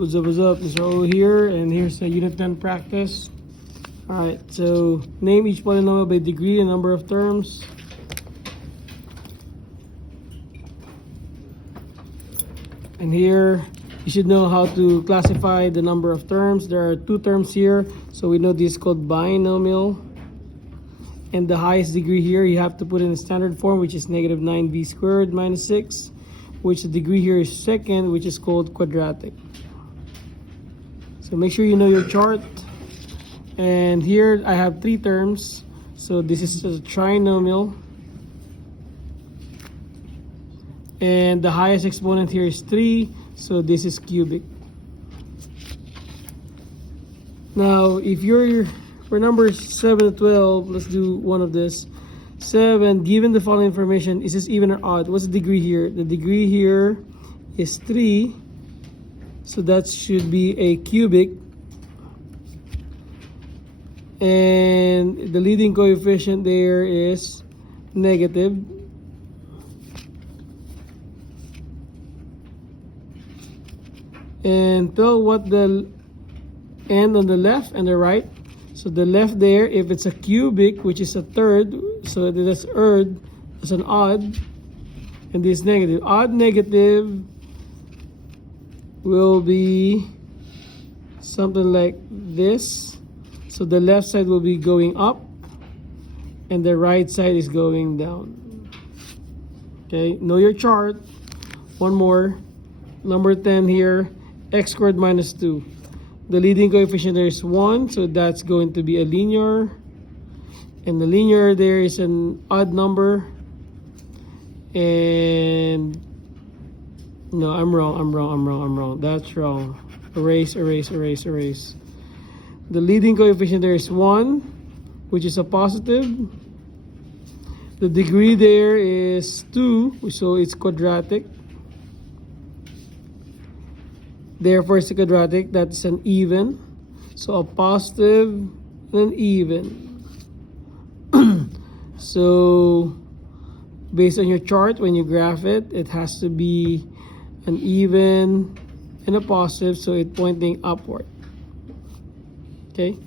What's up, what's up? Mr. O here, and here's a Unit 10 practice. Alright, so name each polynomial by degree and number of terms. And here, you should know how to classify the number of terms. There are two terms here, so we know this is called binomial. And the highest degree here, you have to put in a standard form, which is negative 9v squared minus 6, which the degree here is second, which is called quadratic. So make sure you know your chart. And here I have three terms. So this is a trinomial. And the highest exponent here is 3. So this is cubic. Now, if you're for numbers 7 to 12, let's do one of this. 7, given the following information, is this even or odd? What's the degree here? The degree here is 3. So that should be a cubic. And the leading coefficient there is negative. And tell what the end on the left and the right. So the left there, if it's a cubic, which is a third, so that's third, it's an odd, and this negative. Odd negative will be something like this. So the left side will be going up, and the right side is going down. Okay, know your chart. One more. Number 10 here, x squared minus 2. The leading coefficient there is 1, so that's going to be a linear. And the linear there is an odd number. And no, I'm wrong. That's wrong. Erase. The leading coefficient there is 1, which is a positive. The degree there is 2, so it's quadratic. Therefore, it's a quadratic. That's an even. So a positive and an even. So based on your chart, when you graph it, it has to be an even and a positive, so it's pointing upward. Okay,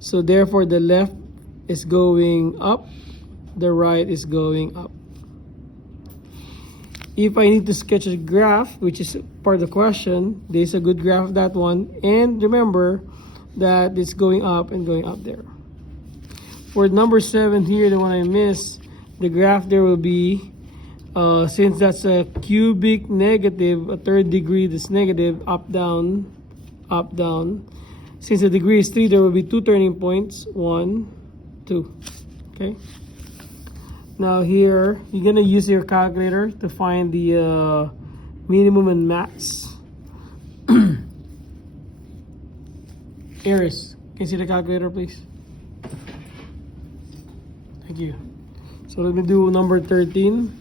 so therefore the left is going up, the right is going up. If I need to sketch a graph, which is part of the question, this is a good graph, that one. And remember that it's going up and going up there. For number 7 here, the one I missed, the graph there will be, since that's a cubic negative, a third degree that's negative, up, down, up, down. Since the degree is 3, there will be 2 turning points, 1, 2, okay? Now here, you're gonna use your calculator to find the minimum and max. Aris, can you see the calculator, please? Thank you. So let me do number 13.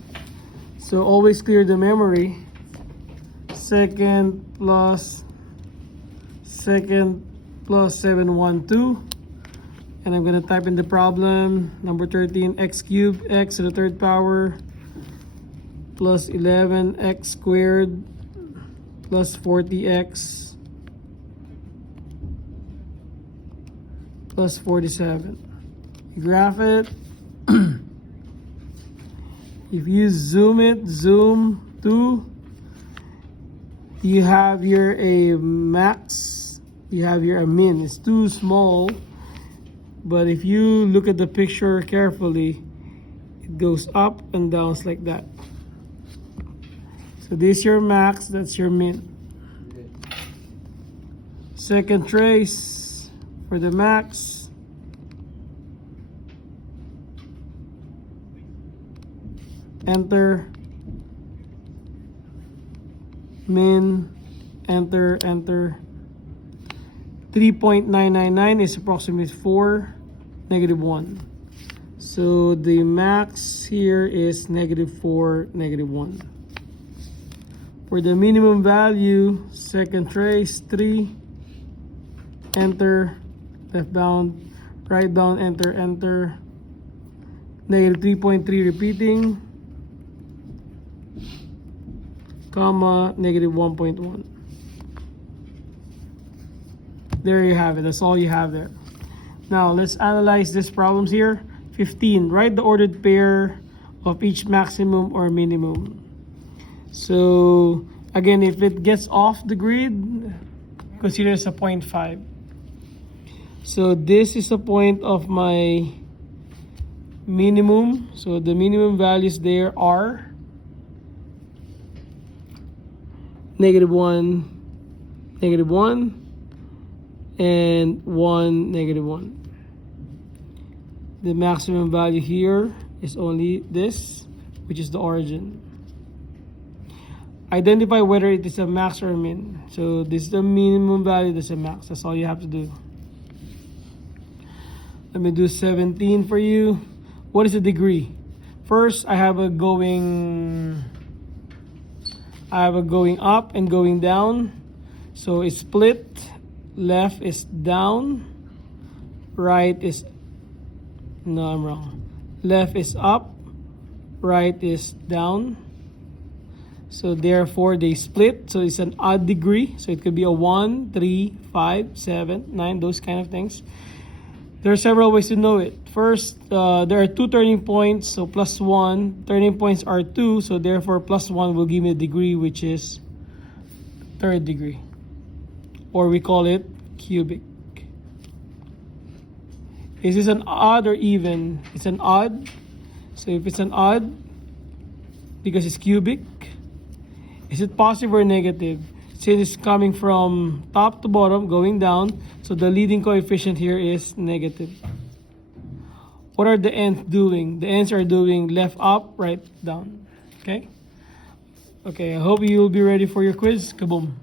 So always clear the memory. Second plus 712. And I'm going to type in the problem, number 13, x cubed, x to the third power, plus 11x squared, plus 40x, plus 47. You graph it. If you zoom to, you have here a max, you have here a min. It's too small. But if you look at the picture carefully, it goes up and down like that. So this is your max, that's your min. Second trace for the max. Enter. Min. Enter. 3.999 is approximately 4, negative 1. So the max here is negative 4, negative 1. For the minimum value, second trace, 3, enter, left bound, right bound, enter, negative 3.3 repeating, comma, negative 1.1. There you have it. That's all you have there. Now, let's analyze these problems here. 15. Write the ordered pair of each maximum or minimum. So, again, if it gets off the grid, consider it as a 0.5. So, this is a point of my minimum. So, the minimum values there are -1, -1, and 1, -1. The maximum value here is only this, which is the origin. Identify whether it is a max or a min. So this is the minimum value, this is a max. That's all you have to do. Let me do 17 for you. What is the degree? First, I have a going up and going down. So it's split. Left is down. Right is, no, I'm wrong. Left is up. Right is down. So therefore they split. So it's an odd degree. So it could be a 1, 3, 5, 7, 9, those kind of things. There are several ways to know it. First, there are 2 turning points. So +1. Turning points are 2. So therefore +1 will give me a degree, which is 3rd degree. Or we call it cubic. Is this an odd or even? It's an odd. So if it's an odd, because it's cubic, is it positive or negative? Since it's coming from top to bottom, going down, so the leading coefficient here is negative. What are the ends doing? The ends are doing left up, right down. Okay? Okay, I hope you'll be ready for your quiz. Kaboom.